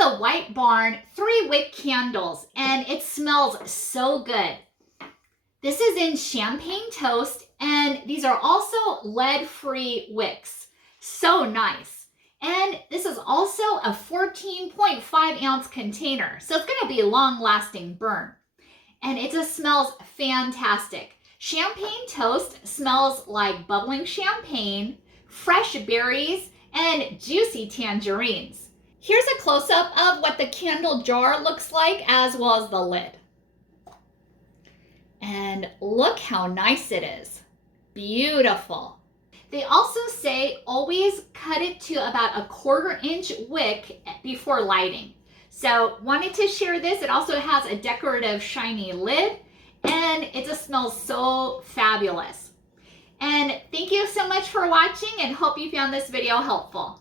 the White Barn 3-wick candles, and it smells so good. This is in champagne toast, and these are also lead-free wicks. So nice. And this is also a 14.5 ounce container, so it's going to be a long-lasting burn. And it just smells fantastic. Champagne toast smells like bubbling champagne, fresh berries, and juicy tangerines. Here's a close-up of what the candle jar looks like, as well as the lid. And look how nice it is. Beautiful. They also say always cut it to about a 1/4 inch wick before lighting. So wanted to share this. It also has a decorative shiny lid, and it just smells so fabulous. And thank you so much for watching, and hope you found this video helpful.